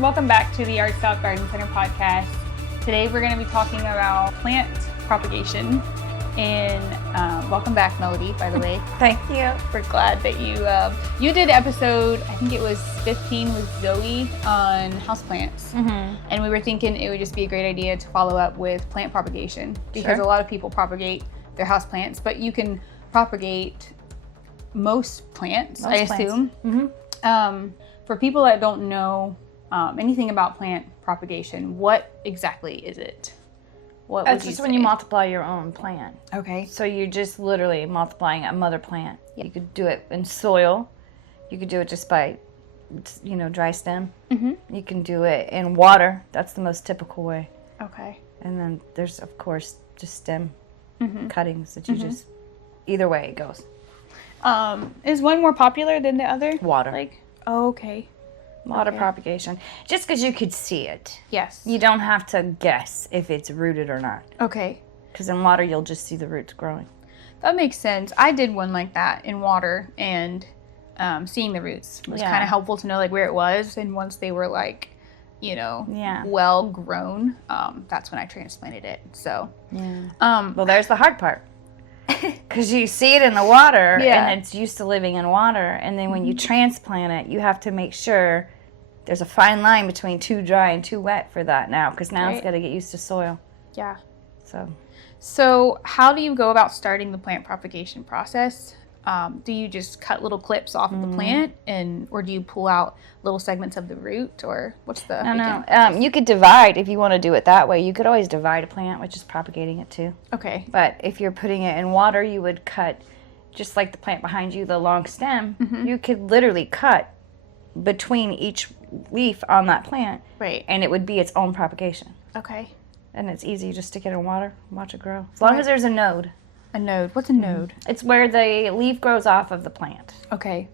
Welcome back to the Art South Garden Center podcast. Today we're going to be talking about plant propagation. And welcome back, Melody, by the way. Thank you. We're glad that you did episode, I think it was 15 with Zoe on houseplants. Mm-hmm. And we were thinking it would just be a great idea to follow up with plant propagation because Sure. a lot of people propagate their houseplants, but you can propagate most plants, I assume. Mm-hmm. For people that don't know anything about plant propagation, what exactly is it? What It's just when you multiply your own plant. Okay. So you're just literally multiplying a mother plant. Yeah. You could do it in soil. You could do it just by, dry stem. Mm-hmm. You can do it in water. That's the most typical way. Okay. And then there's, of course, just stem Mm-hmm. cuttings that you just, either way it goes. Is one more popular than the other? Water. Okay. Water Okay. propagation. Just because you could see it. Yes. You don't have to guess if it's rooted or not. Okay. Because in water, you'll just see the roots growing. That makes sense. I did one like that in water, and seeing the roots was Yeah. kind of helpful to know where it was. And once they were Yeah. well grown, that's when I transplanted it. So, Yeah. Well, there's the hard part. Because you see it in the water, Yeah. and it's used to living in water. And then when you transplant it, you have to make sure there's a fine line between too dry and too wet for that now. Because now it's Right. got to get used to soil. yeah. So, How do you go about starting the plant propagation process? Do you just cut little clips off of the plant, or do you pull out little segments of the root, or what's the? I don't know. You could divide if you want to do it that way. You could always divide a plant, which is propagating it too. Okay. But if you're putting it in water, you would cut, just like the plant behind you, the long stem. Mm-hmm. You could literally cut between each leaf on that plant, Right. and it would be its own propagation. Okay. And it's easy. You just stick it in water, watch it grow. As long as there's a node. A node. What's a node? It's where the leaf grows off of the plant. Okay.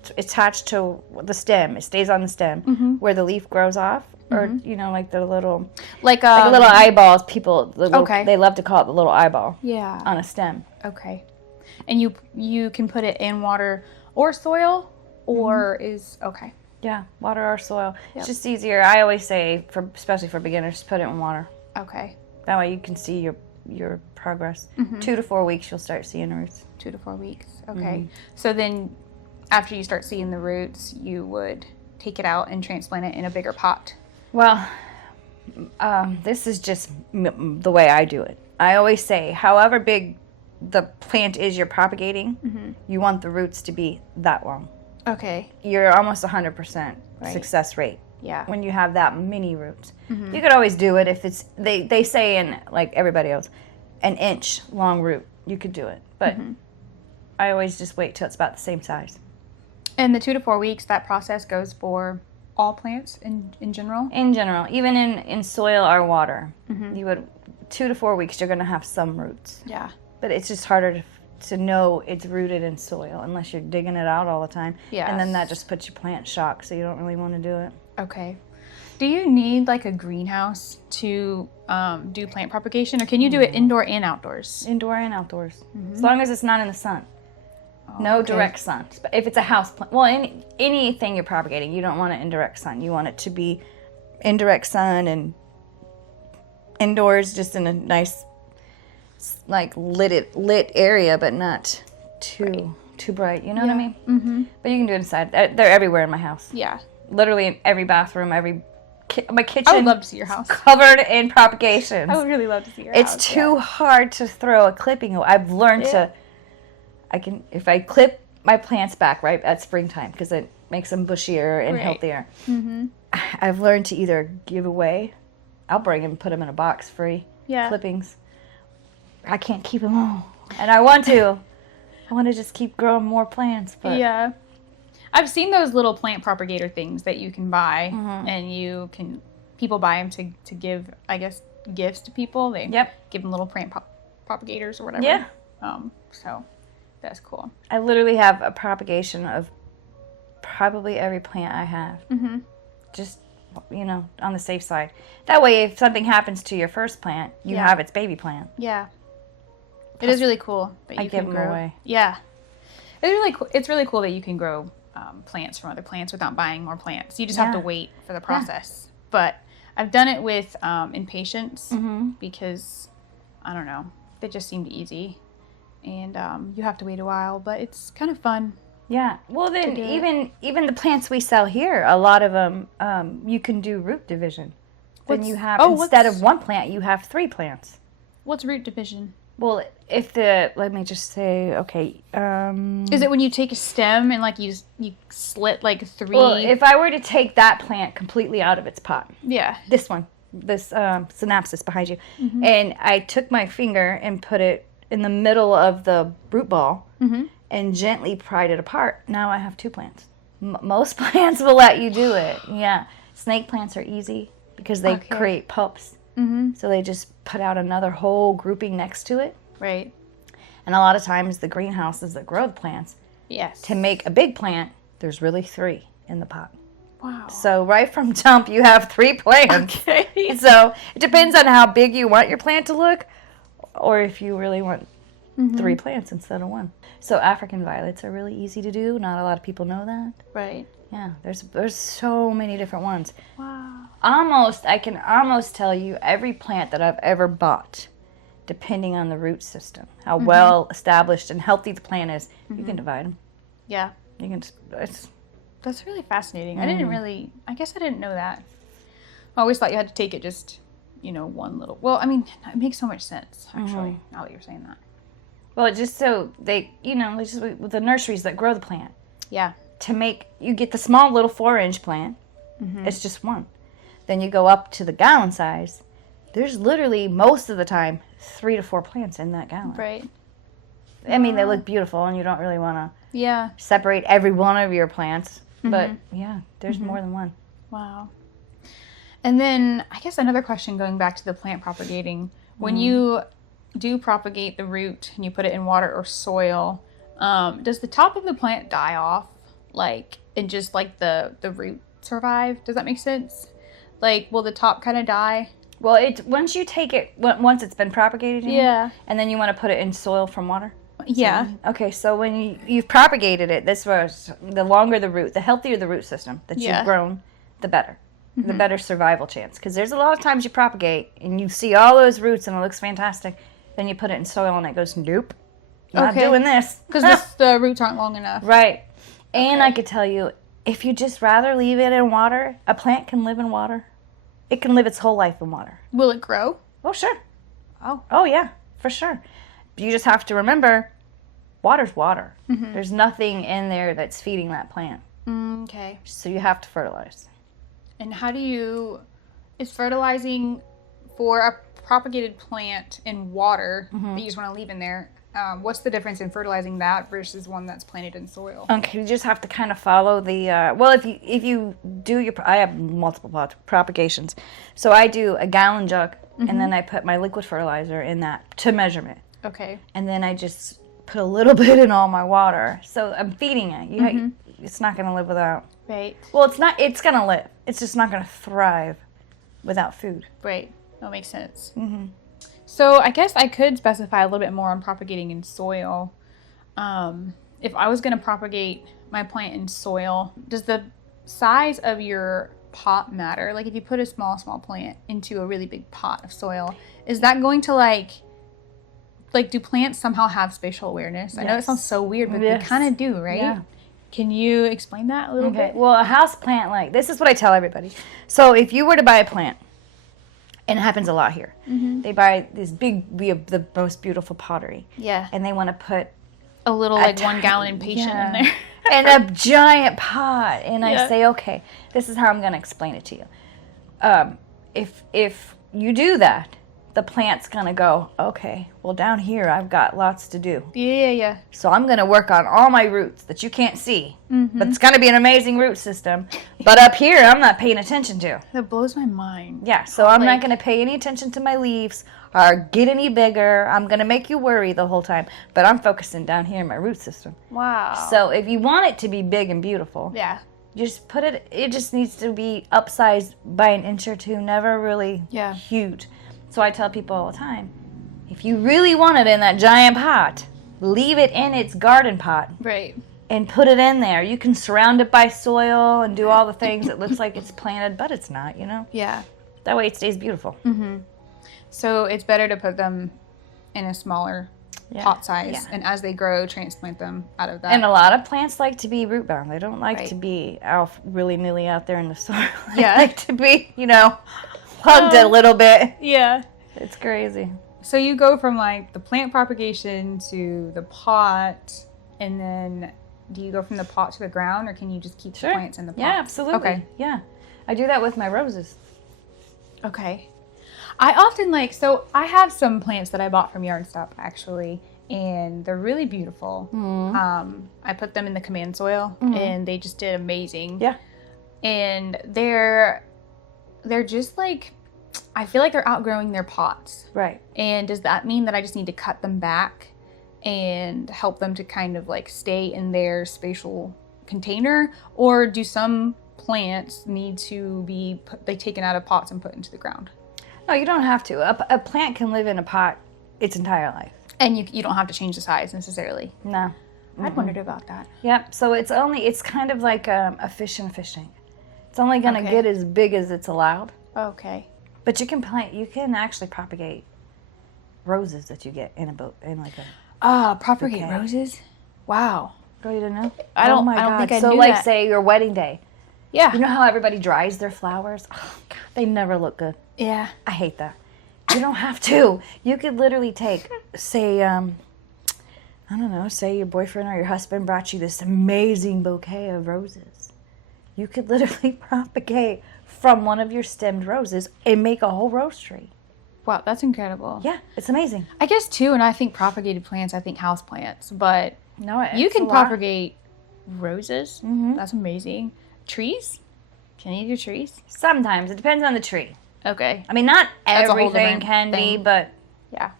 It's attached to the stem. It stays on the stem. Where the leaf grows off, or like the little, Like little eyeballs. Okay. They love to call it the little eyeball Yeah. on a stem. Okay. And you can put it in water or soil, or is okay. Yeah, water or soil. Yep. It's just easier. I always say, especially for beginners, put it in water. Okay. That way you can see your progress. 2 to 4 weeks, you'll start seeing roots. 2 to 4 weeks. Okay. So then, after you start seeing the roots, you would take it out and transplant it in a bigger pot. Well, this is just the way I do it. I always say, however big the plant is you're propagating, you want the roots to be that long. Okay. You're almost 100% Right. success rate Yeah. when you have that many roots. You could always do it if it's, they say in, like everybody else, an inch long root. You could do it. But I always just wait till it's about the same size. And the 2 to 4 weeks, that process goes for all plants in general? In general, even in soil or water, you would 2 to 4 weeks. You're going to have some roots, Yeah. but it's just harder to know it's rooted in soil unless you're digging it out all the time. Yes. And then that just puts your plant in shock, so you don't really want to do it. Okay. Do you need like a greenhouse to do plant propagation, or can you do it indoor and outdoors? Indoor and outdoors, as long as it's not in the sun. No okay. direct sun. But if it's a house plant, well, anything you're propagating, you don't want it in direct sun. You want it to be indirect sun and indoors, just in a nice, like lit area, but not too bright. You know what I mean? Mm-hmm. But you can do it inside. They're everywhere in my house. Yeah. Literally in every bathroom, my kitchen. I would love to see your house. Covered in propagations. I would really love to see your It's house. too hard to throw a clipping. I've learned if I clip my plants back right at springtime, because it makes them bushier and Right. healthier. Mm-hmm. I've learned to either give away, I'll bring them, put them in a box free, Yeah. clippings. I can't keep them all, and I want to. I want to just keep growing more plants, but Yeah. I've seen those little plant propagator things that you can buy, Mm-hmm. and people buy them to give, I guess, gifts to people. They give them little plant propagators or whatever. Yeah. So that's cool. I literally have a propagation of probably every plant I have. Mm-hmm. Just, on the safe side. That way, if something happens to your first plant, you have its baby plant. Yeah. It is really cool that you I can give them grow. away. Yeah. It's really cool. It's really cool that you can grow plants from other plants without buying more plants. You just have to Yeah. wait for the process. But I've done it with impatiens because, I don't know, they just seemed easy. And you have to wait a while, but it's kind of fun. Yeah. Well, then do it. even the plants we sell here, a lot of them you can do root division. Then you have instead of one plant, you have 3 plants. What's root division? Well, let me just say, okay. Is it when you take a stem and like you slit like 3? Well, if I were to take that plant completely out of its pot, yeah, this one, this synapsis behind you, and I took my finger and put it in the middle of the root ball and gently pried it apart, now I have 2 plants. Most plants will let you do it. Yeah, snake plants are easy because they create pups. So they just put out another whole grouping next to it. Right. And a lot of times the greenhouses that grow the plants, to make a big plant, there's really 3 in the pot. Wow. So right from jump, you have 3 plants. Okay. So it depends on how big you want your plant to look, or if you really want 3 plants instead of 1. So African violets are really easy to do. Not a lot of people know that. Right. Yeah, there's so many different ones. Wow. I can almost tell you every plant that I've ever bought, depending on the root system, how well established and healthy the plant is. You can divide them. Yeah. You can. That's really fascinating. I guess I didn't know that. I always thought you had to take it just, one little. Well, I mean, it makes so much sense, actually, now that you're saying that. Well, just so they, just with the nurseries that grow the plant. Yeah. You get the small little 4-inch plant. It's just 1. Then you go up to the gallon size. There's literally, most of the time, 3 to 4 plants in that gallon. Right. I mean, they look beautiful, and you don't really want to separate every one of your plants. But, yeah, there's more than 1. Wow. And then, I guess another question going back to the plant propagating. When you do propagate the root and you put it in water or soil, does the top of the plant die off? And just, the root survive? Does that make sense? Will the top kind of die? Well, once you take it, once it's been propagated, and then you want to put it in soil from water? Yeah. Okay, so when you've propagated it, the longer the root, the healthier the root system that you've grown, the better. The better survival chance. Because there's a lot of times you propagate, and you see all those roots, and it looks fantastic. Then you put it in soil, and it goes, nope, not doing this. Because the roots aren't long enough. Right. And I could tell you, if you just rather leave it in water, a plant can live in water. It can live its whole life in water. Will it grow? Oh, sure. Oh. Oh, yeah, for sure. You just have to remember, water's water. There's nothing in there that's feeding that plant. Okay. So you have to fertilize. And is fertilizing for a propagated plant in water that you just want to leave in there, what's the difference in fertilizing that versus one that's planted in soil? Okay, you just have to kind of follow the, if you do I have multiple propagations. So I do a gallon jug, and then I put my liquid fertilizer in that to measurement. Okay. And then I just put a little bit in all my water. So I'm feeding it. It's not going to live without. Right. Well, it's going to live. It's just not going to thrive without food. Right. That makes sense. So I guess I could specify a little bit more on propagating in soil. If I was going to propagate my plant in soil, does the size of your pot matter? If you put a small plant into a really big pot of soil, is that going to do plants somehow have spatial awareness? Yes. I know it sounds so weird, but they kind of do, right? Yeah. Can you explain that a little bit? Well, a house plant, this is what I tell everybody. So if you were to buy a plant, and it happens a lot here. They buy we have the most beautiful pottery. Yeah. And they want to put a little 1 gallon impatient in there. And a giant pot. And I say, okay, this is how I'm going to explain it to you. If you do that, the plant's going to go, okay, well, down here I've got lots to do. Yeah. So I'm going to work on all my roots that you can't see. But it's going to be an amazing root system. But up here, I'm not paying attention to. That blows my mind. Yeah, so I'm not going to pay any attention to my leaves or get any bigger. I'm going to make you worry the whole time. But I'm focusing down here in my root system. Wow. So if you want it to be big and beautiful, you just put it just needs to be upsized by an inch or 2, never really huge. So I tell people all the time, if you really want it in that giant pot, leave it in its garden pot. Right. and put it in there. You can surround it by soil and do all the things. It looks like it's planted, but it's not, you know? Yeah. That way it stays beautiful. Mm-hmm. So it's better to put them in a smaller pot size, and as they grow, transplant them out of that. And a lot of plants like to be root bound. They don't like to be out willy-nilly out there in the soil. They like to be, you know, hugged a little bit. Yeah. It's crazy. So you go from like the plant propagation to the pot, and then do you go from the pot to the ground, or can you just keep the plants in the pot? Yeah, absolutely. Okay. Yeah. I do that with my roses. Okay. I often so I have some plants that I bought from Yard Stop actually, and they're really beautiful. I put them in the command soil, and they just did amazing. Yeah. And they're just like, I feel like they're outgrowing their pots. Right. And does that mean that I just need to cut them back and help them to kind of like stay in their spatial container, or do some plants need to be taken out of pots and put into the ground? No, you don't have to. A plant can live in a pot its entire life. And you don't have to change the size necessarily. No. I'd wondered about that. Yep. So it's kind of like a fish in a fish tank. It's only going to get as big as it's allowed. Okay. But you can actually propagate roses that you get in propagate bouquet. Roses? Wow. Go, you didn't know? I don't think I knew that. Say your wedding day. Yeah. You know how everybody dries their flowers? Oh, God, they never look good. Yeah. I hate that. You don't have to. You could literally take, say, I don't know, say your boyfriend or your husband brought you this amazing bouquet of roses. You could literally propagate from one of your stemmed roses and make a whole rose tree. Wow, that's incredible. Yeah, it's amazing. I guess too, and I think propagated plants, I think house plants, but no, you can propagate roses. Mm-hmm. That's amazing. Trees? Can you do trees? Sometimes. It depends on the tree. Okay. I mean, not everything can be, but yeah,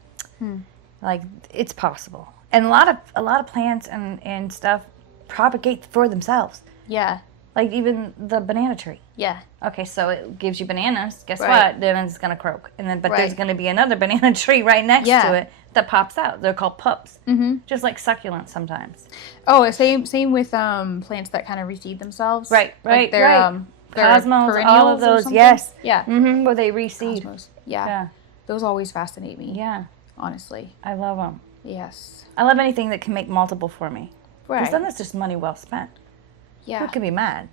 like it's possible. And a lot of plants and stuff propagate for themselves. Yeah. Like even the banana tree. Yeah. Okay, so it gives you bananas. Guess what? Then it's gonna croak, and then there's gonna be another banana tree right next to it that pops out. They're called pups. Mm-hmm. Just like succulents sometimes. Oh, same with plants that kind of reseed themselves. Right. Like they're cosmos, perennials, all of those. Yes. Yeah. Mm-hmm. Where they reseed. Cosmos. Yeah. Those always fascinate me. Yeah. Honestly. I love them. Yes. I love anything that can make multiple for me. Right. Because then it's just money well spent. Yeah. Who can be mad?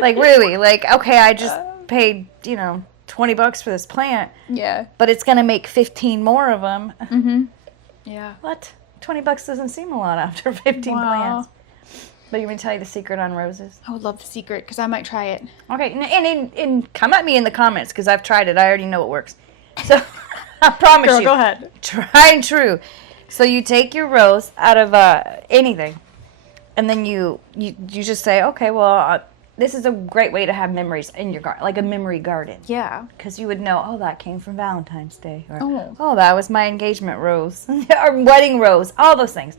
Like really, like okay, I just paid, $20 for this plant. Yeah. But it's gonna make 15 more of them. Mm-hmm. Yeah. What? $20 doesn't seem a lot after 15 plants. But you want me to tell you the secret on roses? I would love the secret because I might try it. Okay, and come at me in the comments because I've tried it. I already know it works. So I promise you. Go ahead. Try and true. So you take your rose out of anything, and then you just say, okay, well, this is a great way to have memories in your garden, like a memory garden. Yeah. Because you would know, oh, that came from Valentine's Day. Or, oh, that was my engagement rose. Or wedding rose. All those things.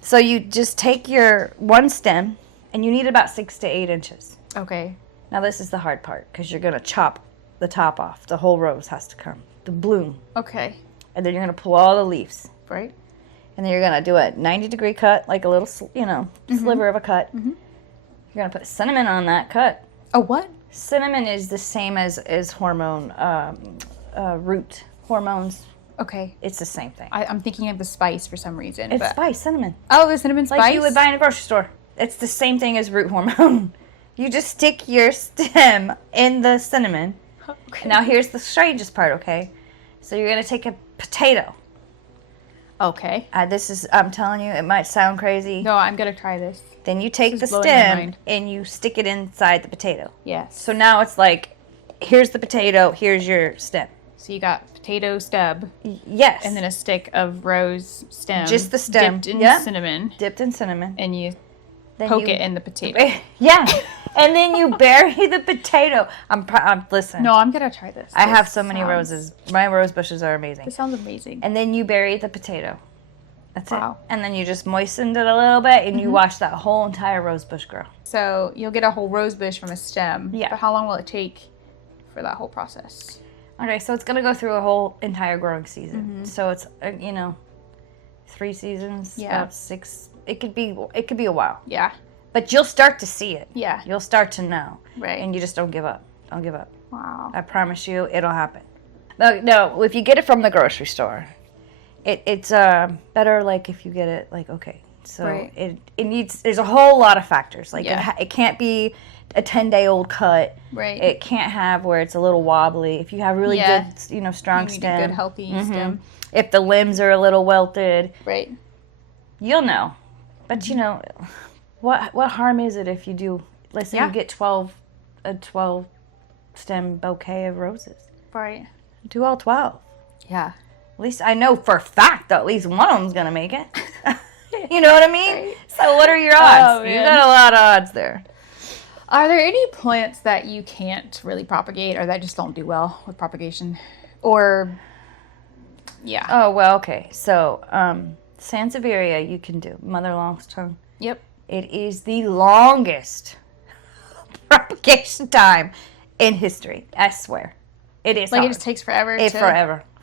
So you just take your one stem, and you need about 6 to 8 inches. Okay. Now this is the hard part, because you're going to chop the top off. The whole rose has to come. The bloom. Okay. And then you're going to pull all the leaves. Right. And then you're going to do a 90-degree cut, like a little, sliver of a cut. Mm-hmm. You're going to put cinnamon on that cut. Oh, what? Cinnamon is the same as hormone, root hormones. Okay. It's the same thing. I'm thinking of the spice for some reason. It's spice, cinnamon. Oh, the cinnamon spice? Like you would buy in a grocery store. It's the same thing as root hormone. You just stick your stem in the cinnamon. Okay. Now here's the strangest part, okay? So you're going to take a potato. Okay. I'm telling you, it might sound crazy. No, I'm going to try this. Then you take the stem and you stick it inside the potato. Yes. So now it's like, here's the potato, here's your stem. So you got potato stub. Yes. And then a stick of rose stem. Just the stem. Dipped in cinnamon. Dipped in cinnamon. And you poke it in the potato. Yeah. And then you bury the potato. Listen. No, I'm going to try this. I have so many roses. My rose bushes are amazing. This sounds amazing. And then you bury the potato. That's it. And then you just moistened it a little bit, and you watch that whole entire rose bush grow. So you'll get a whole rose bush from a stem. Yeah. But how long will it take for that whole process? Okay, so it's going to go through a whole entire growing season. So it's, 3 seasons, about it could be a while. Yeah. But you'll start to see it. Yeah. You'll start to know. Right. And you just don't give up. Don't give up. Wow. I promise you, it'll happen. No, if you get it from the grocery store, it's better like if you get it like, okay. So Right. it needs, there's a whole lot of factors. Like Yeah. it can't be a 10-day-old cut. Right. It can't have where it's a little wobbly. If you have really Yeah. good, strong You need a stem. good, healthy stem. If the limbs are a little welted, Right. you'll know. But what harm is it if you do, let's say Yeah. you get a 12 stem bouquet of roses. Right. Do all 12. Yeah. At least I know for a fact that at least one of them's going to make it. You know what I mean? Right. So what are your odds? Oh, You man. got a lot of odds there. Are there any plants that you can't really propagate or that just don't do well with propagation? Or, yeah. Oh, well, okay. So, Sansevieria you can do. Mother Long's Tongue. Yep. It is the longest propagation time in history. I swear. It is Like hard. it just takes forever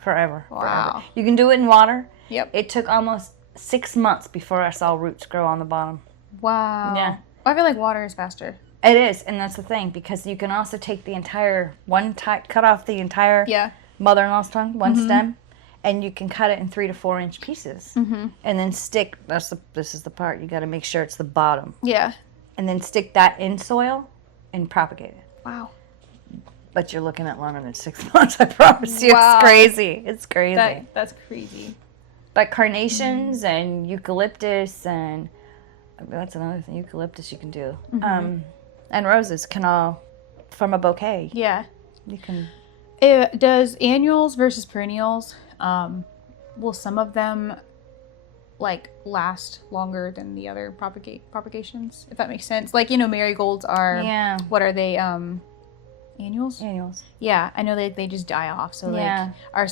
Forever. Wow. You can do it in water. Yep. It took almost 6 months before I saw roots grow on the bottom. Wow. Yeah. I feel like water is faster. It is, and that's the thing, because you can also take the entire, cut off the entire Yeah. mother-in-law's tongue, one stem, and you can cut it in 3 to 4 inch pieces. And then stick, this is the part, you got to make sure it's the bottom. Yeah. And then stick that in soil and propagate it. Wow. But you're looking at longer than 6 months, I promise you. Wow. It's crazy. It's crazy. That's crazy. But carnations and eucalyptus and that's another thing. Eucalyptus you can do. And roses can all from a bouquet. Yeah. You can. Does annuals versus perennials, will some of them like last longer than the other propagations? If that makes sense. Like, marigolds are, Yeah. what are they, annuals? Annuals. Yeah, I know they just die off. So Yeah. like,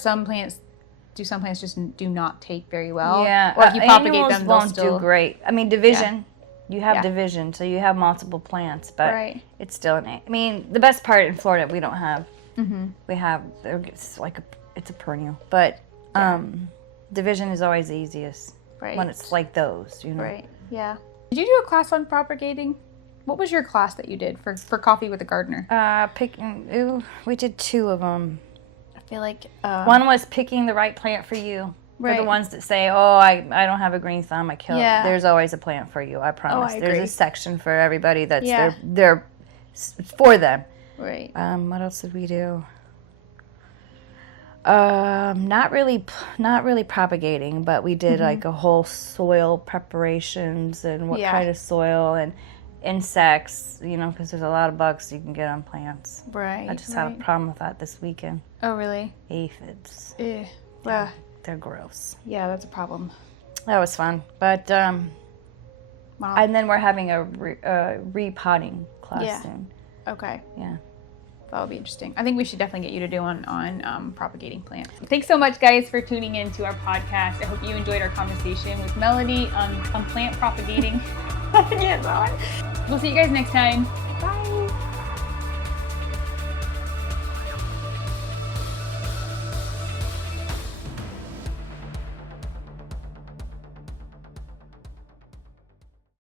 do some plants just do not take very well? Yeah. Or if you propagate annuals them, they'll won't still do great. I mean, division. You have Yeah. division, so you have multiple plants, but Right. it's still I mean, the best part in Florida, we don't have. We have it's a perennial, but division is always the easiest Right. when it's like those, Right. Yeah. Did you do a class on propagating? What was your class that you did for Coffee with a Gardener? We did 2 of them. I feel like One was picking the right plant for you. For the Right. ones that say, "Oh, I don't have a green thumb, I kill it." Yeah. There's always a plant for you. I promise. I There's agree. a section for everybody that's Yeah. they're it's for them. right. What else did we do? Not really propagating, but we did like a whole soil preparations and what Yeah. kind of soil and insects, because there's a lot of bugs you can get on plants. Right. I just had a problem with that this weekend. Oh, really? Aphids. Well, They're gross. yeah, that's a problem. That was fun. But, Wow. and then we're having a repotting class Yeah. soon. Okay. Yeah. That'll be interesting. I think we should definitely get you to do on propagating plants. Thanks so much, guys, for tuning in to our podcast. I hope you enjoyed our conversation with Melody on plant propagating. We'll see you guys next time.